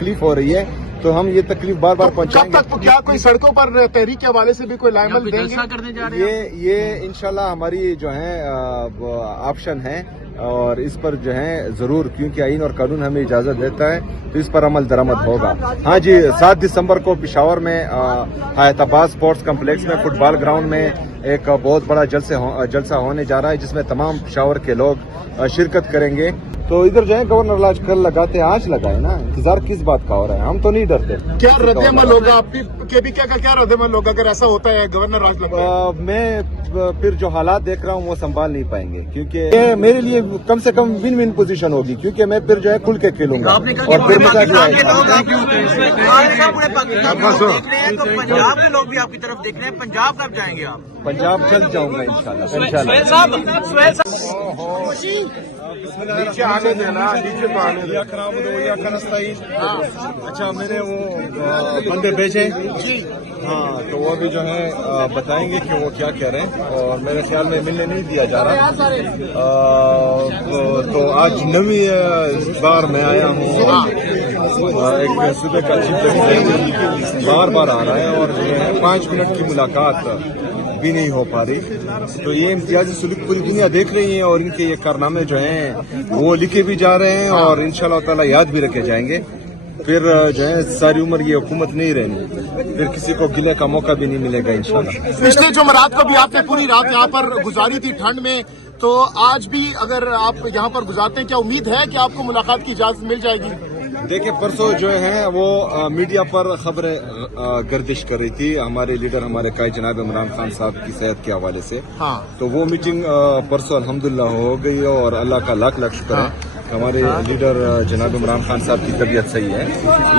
तकलीफ हो रही है, तो हम ये तकलीफ बार बार पहुंचाएंगे। कब तक क्या कोई सड़कों पर तहरीक के हवाले से भी कोई लाइमल देंगे? करने जा रहे हैं ये इंशाल्लाह हमारी जो है ऑप्शन है, और इस पर जो है जरूर, क्योंकि आईन और कानून हमें इजाजत देता है, तो इस पर अमल दरामद होगा। हाँ जी, 7 दिसंबर को पिशावर में हैदराबाद स्पोर्ट्स कम्प्लेक्स में फुटबॉल ग्राउंड में एक बहुत बड़ा जलसा होने जा रहा है, जिसमें तमाम पिशावर के लोग शिरकत करेंगे। तो इधर जो है गवर्नर लाज कल लगाते, आज लगाए ना, इंतजार किस बात का हो रहा है? हम तो नहीं डरते। क्या रद्द-ए-अमल होगा आपकी क्या रद्द-ए-अमल होगा अगर ऐसा होता है गवर्नर राज लगाए? मैं फिर जो हालात देख रहा हूँ वो संभाल नहीं पाएंगे, क्योंकि ये मेरे लिए कम से कम विन विन पोजीशन होगी, क्योंकि मैं फिर जो है खुल के खेलूंगा और फिर मजा भी आएगा। तो पंजाब के लोग भी आपकी तरफ देख रहे हैं, पंजाब कब जाएंगे आप? पंजाब जल्द जाऊंगा इंशाल्लाह। नीचे आने देना, नीचे तो आने देना। खराब हो या कनस्ताई। अच्छा, मैंने वो बंदे भेजे जी, हाँ, तो वो भी जो है बताएंगे कि वो क्या कह रहे हैं, और मेरे ख्याल में मिलने नहीं दिया जा रहा। तो आज नवी बार मैं आया हूँ, एक सुबह का चीफ बार बार आ रहा है, और जो है 5 मिनट की मुलाकात भी नहीं हो पा रही। तो ये इम्तियाजी सुलूक पूरी दुनिया देख रही है, और इनके ये कारनामे जो हैं वो लिखे भी जा रहे हैं, और इंशाल्लाह ताला याद भी रखे जाएंगे। फिर जो है सारी उम्र ये हुकूमत नहीं रहनी, फिर किसी को गिले का मौका भी नहीं मिलेगा इंशाल्लाह। पिछले जुमेरात को भी आपने पूरी रात यहाँ पर गुजारी थी ठंड में, तो आज भी अगर आप यहाँ पर गुजारते हैं, क्या उम्मीद है कि आपको मुलाकात की इजाजत मिल जाएगी? देखिए, परसों जो है वो मीडिया पर खबरें गर्दिश कर रही थी, हमारे लीडर, हमारे कायद जनाब इमरान खान साहब की सेहत के हवाले से। हाँ। तो वो मीटिंग परसों अल्हम्दुलिल्लाह हो गई है, और अल्लाह का लाख लाख शुक्र है, हमारे लीडर जनाब इमरान खान साहब की तबीयत सही है।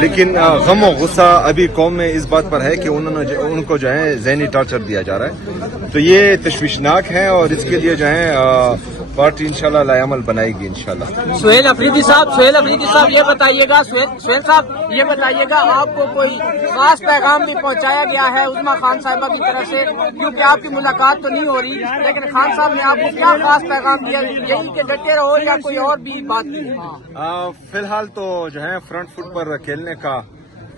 लेकिन गम और गुस्सा अभी कौम में इस बात पर है कि उनको जो है ज़हनी टॉर्चर दिया जा रहा है, तो ये तशवीशनाक है, और इसके लिए जो है पार्टी इंशाल्लाह लायामल बनाएगी इंशाल्लाह। सुहेल अफरीदी साहब ये बताइएगा, सुहेल साहब ये बताइएगा, आपको कोई खास पैगाम भी पहुंचाया गया है उस्मा खान साहिबा की तरफ से? क्योंकि आपकी मुलाकात तो नहीं हो रही, लेकिन खान साहब ने आपको क्या खास पैगाम दिया, यही कि डटे रहो या कोई और भी बात की? फिलहाल तो जो है फ्रंट फुट पर खेलने का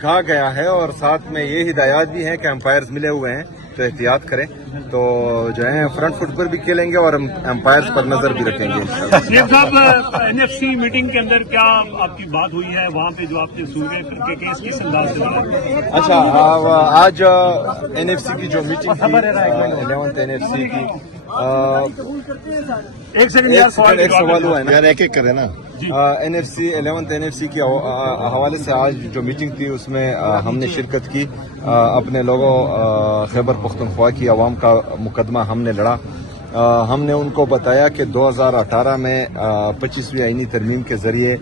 कहा गया है, और साथ में ये हिदायत भी है कि अंपायर्स मिले हुए हैं, तो एहतियात करें। तो जो है फ्रंट फुट पर भी खेलेंगे और अंपायर्स पर नजर भी रखेंगे। साहब, एनएफसी मीटिंग के अंदर क्या आपकी बात हुई है वहाँ पे, जो आपने सूर्य के केस किस अंदाज से बना? अच्छा, आज एनएफसी की जो मीटिंग थी, 11th एनएफसी की, एक सेकंड यार, एक सवाल हुआ है ना यार, एक एक करे ना। एनएफसी 11th एनएफसी के हवाले से आज जो मीटिंग थी उसमें हमने शिरकत की। अपने लोगों खैबर पख्तूनख्वा की आवाम का मुकदमा हमने लड़ा। हमने उनको बताया कि 2018 में 25वीं आईनी तरमीम के जरिए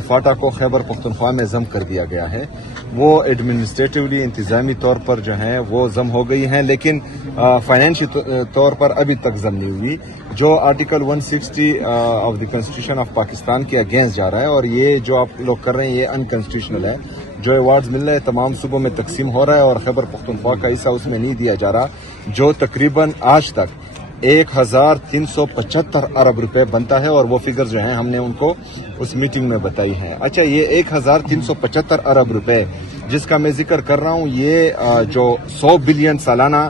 फाटा को खैबर पख्तूनख्वा में जम कर दिया गया है। वो एडमिनिस्ट्रेटिवली, इंतजामी तौर पर जो है वो जम हो गई हैं, लेकिन फाइनेंशियल तौर पर अभी तक जम नहीं हुई, जो article 160 of the constitution of Pakistan के अगेंस्ट जा रहा है। और ये जो आप लोग कर रहे हैं ये अनकॉन्स्टिट्यूशनल है। जो अवार्ड्स मिल रहे हैं तमाम सूबों में तकसीम हो रहा है, और खैबर पख्तूनख्वा का हिस्सा उसमें नहीं दिया जा रहा, जो तकरीबन आज तक 1375 अरब रुपए बनता है, और वो फिगर जो है हमने उनको उस मीटिंग में बताई है। अच्छा, ये 1375 अरब रुपए जिसका मैं जिक्र कर रहा हूँ, ये जो 100 बिलियन सालाना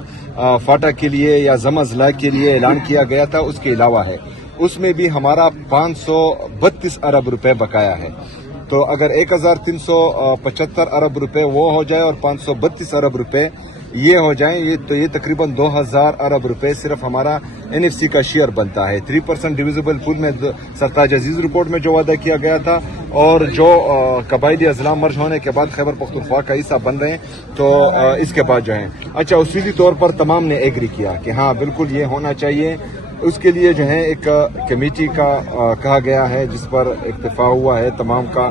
फाटा के लिए या जमा-ज़ला के लिए ऐलान किया गया था, उसके अलावा है। उसमें भी हमारा 532 अरब रुपए बकाया है। तो अगर 1375 अरब रुपए वो हो जाए और 532 अरब रुपए ये हो जाए, ये तकरीबन 2000 अरब रुपए सिर्फ हमारा एनएफसी का शेयर बनता है। 3% डिविजिबल पूल में सरताज अजीज रिपोर्ट में जो वादा किया गया था, और जो कबायली अजला मर्ज होने के बाद खैबर पख्तूनख्वा का हिस्सा बन रहे हैं, तो इसके बाद जो है, अच्छा, उसीली तौर पर तमाम ने एग्री किया कि हाँ बिल्कुल ये होना चाहिए। उसके लिए जो है एक कमेटी का कहा गया है, जिस पर इत्तेफाक हुआ है तमाम का,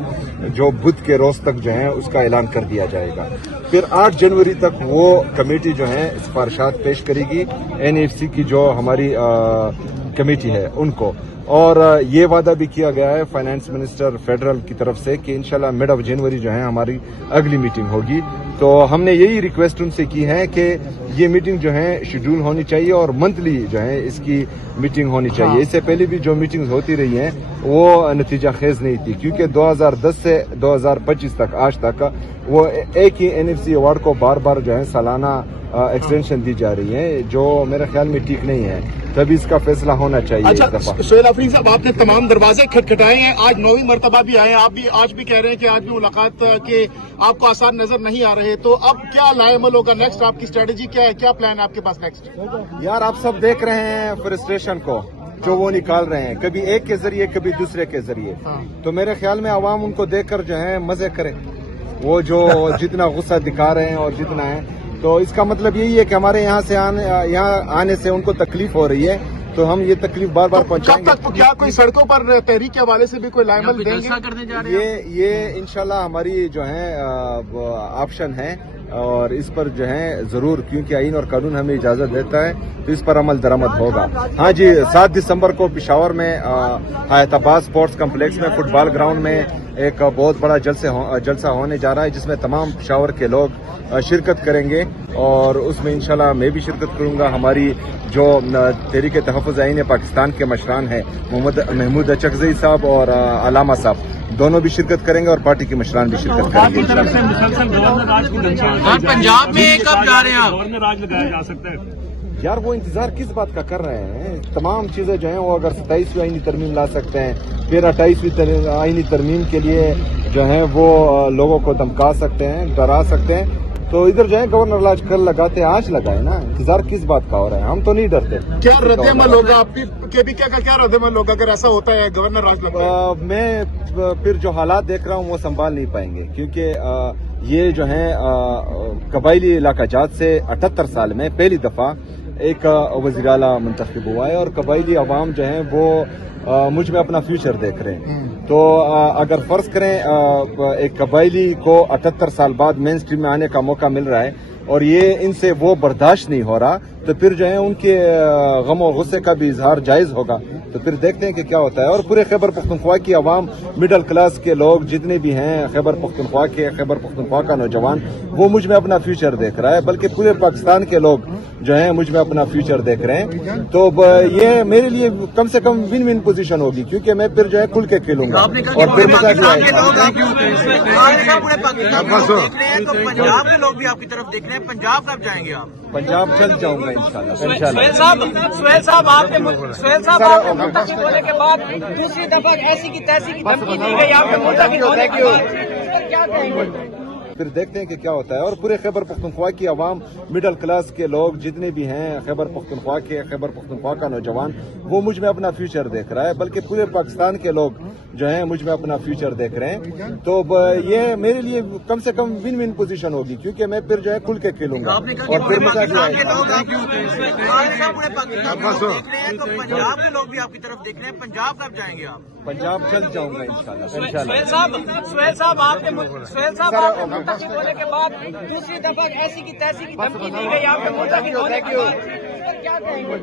जो बुध के रोज तक जो है उसका ऐलान कर दिया जाएगा। फिर 8 जनवरी तक वो कमेटी जो है सिफारिशात पेश करेगी एनएफसी की जो हमारी कमेटी है उनको। और ये वादा भी किया गया है फाइनेंस मिनिस्टर फेडरल की तरफ से कि इंशाल्लाह मिड ऑफ जनवरी जो है हमारी अगली मीटिंग होगी। تو ہم نے یہی ریکویسٹ ان سے کی ہے کہ یہ میٹنگ جو ہے شیڈول ہونی چاہیے اور منتھلی جو ہے اس کی میٹنگ ہونی چاہیے. اس سے پہلے بھی جو میٹنگز ہوتی رہی ہیں وہ نتیجہ خیز نہیں تھی, کیونکہ 2010 سے 2025 تک آج تک وہ ایک ہی NFC ایوارڈ کو بار بار جو ہے سالانہ ایکسٹینشن دی جا رہی ہے, جو میرے خیال میں ٹھیک نہیں ہے. تبھی اس کا فیصلہ ہونا چاہیے اس دفعہ. اچھا سہیل آفرین صاحب, آپ نے تمام دروازے کھٹکھٹائے ہیں, آج 9ویں مرتبہ بھی آئے ہیں, آپ بھی آج بھی کہہ رہے ہیں کہ آج بھی ملاقات کے آپ کو آسان نظر نہیں آ رہے, تو اب کیا لائے عمل ہوگا نیکسٹ, آپ کی اسٹریٹجی کیا ہے, کیا پلان ہے آپ کے پاس نیکسٹ؟ یار آپ سب دیکھ رہے ہیں فرسٹریشن کو جو وہ نکال رہے ہیں, کبھی ایک کے ذریعے کبھی دوسرے کے ذریعے. تو میرے خیال میں عوام ان کو دیکھ کر جو ہے مزے کرے, وہ جو جتنا غصہ دکھا رہے ہیں اور جتنا ہے, تو اس کا مطلب یہی ہے کہ ہمارے یہاں آنے سے ان کو تکلیف ہو رہی ہے, تو ہم یہ تکلیف بار بار پہنچائیں گے. تو کیا کوئی سڑکوں پر تحریک کے حوالے سے بھی کوئی لائے عمل دیں گے؟ یہ انشاءاللہ ہماری جو ہے آپشن ہے, اور اس پر جو ہے ضرور, کیونکہ آئین اور قانون ہمیں اجازت دیتا ہے, تو اس پر عمل درآمد ہوگا. ہاں جی, 7 دسمبر کو پشاور میں حیات آباد اسپورٹس کمپلیکس میں فٹ بال گراؤنڈ میں ایک بہت بڑا جلسہ ہونے جا رہا ہے, جس میں تمام پشاور کے لوگ شرکت کریں گے, اور اس میں انشاءاللہ میں بھی شرکت کروں گا. ہماری جو تحریک تحفظ آئین پاکستان کے مشران ہیں محمود اچکزئی صاحب اور علامہ صاحب, دونوں بھی شرکت کریں گے, اور پارٹی کے مشران بھی شرکت کریں گے. پنجاب میں کب جا رہے ہیں آپ؟ گورنر آج لگایا جا سکتا ہے یار وہ انتظار کس بات کا کر رہے ہیں؟ تمام چیزیں جو ہیں وہ اگر 27ویں آئینی ترمیم لا سکتے ہیں, پھر 28ویں آئینی ترمیم کے لیے جو ہیں وہ لوگوں کو دھمکا سکتے ہیں, ڈرا سکتے ہیں, تو ادھر جو ہے گورنر لاج کل لگاتے, آج لگائے نا. انتظار کس بات کا ہو رہا ہے؟ ہم تو نہیں ڈرتے. کیا رد عمل ہوگا آپ کے بھی, کیا رد عمل ہوگا اگر ایسا ہوتا ہے گورنر راج لگائے؟ میں پھر جو حالات دیکھ رہا ہوں وہ سنبھال نہیں پائیں گے, کیونکہ یہ جو ہے قبائلی علاقہ جات سے 78 سال میں پہلی دفعہ ایک وزیر اعلیٰ منتخب ہوا ہے, اور قبائلی عوام جو ہیں وہ مجھ میں اپنا فیوچر دیکھ رہے ہیں. تو اگر فرض کریں ایک قبائلی کو 78 سال بعد مین اسٹریم میں آنے کا موقع مل رہا ہے, اور یہ ان سے وہ برداشت نہیں ہو رہا, تو پھر جو ہے ان کے غم و غصے کا بھی اظہار جائز ہوگا. تو پھر دیکھتے ہیں کہ کیا ہوتا ہے. اور پورے خیبر پختونخوا کی عوام, مڈل کلاس کے لوگ جتنے بھی ہیں خیبر پختونخوا کا نوجوان, وہ مجھ میں اپنا فیوچر دیکھ رہا ہے, بلکہ پورے پاکستان کے لوگ جو ہیں مجھ میں اپنا فیوچر دیکھ رہے ہیں. تو یہ میرے لیے کم سے کم ون ون پوزیشن ہوگی, کیونکہ میں پھر جو ہے کھل کے کھیلوں گا, اور پھر مزہ بھی آئے گا. پنجاب کے لوگ بھی آپ کی طرف دیکھ رہے ہیں, پنجاب کب جائیں گے آپ؟ پنجاب چل جاؤں گا انشاءاللہ. سہیل صاحب آپ منتخب ہونے کے بعد دوسری دفعہ ایسی کی تیسی کی دھمکی دی گئی, آپ کے منتخب ہونے کے بعد کیا کہیں گے؟ پھر دیکھتے ہیں کہ کیا ہوتا ہے. اور پورے خیبر پختونخوا کی عوام, مڈل کلاس کے لوگ جتنے بھی ہیں خیبر پختونخوا کا نوجوان, وہ مجھ میں اپنا فیوچر دیکھ رہا ہے, بلکہ پورے پاکستان کے لوگ جو ہیں مجھ میں اپنا فیوچر دیکھ رہے ہیں. تو یہ میرے لیے کم سے کم ون ون پوزیشن ہوگی, کیونکہ میں پھر جو ہے کھل کے کھیلوں گا, اور پھر مزہ بھی آئے گا. پنجاب کے لوگ بھی آپ کی طرف دیکھ رہے ہیں, پنجاب کب جائیں گے آپ؟ پنجاب چل جاؤں گا انشاءاللہ. سہیل صاحب آپ منتخب ہونے کے بعد دوسری دفعہ ایسی کی تیسی کی دھمکی دی گئی, آپ کے منتخب ہونے کے بعد کیا کہیں گے؟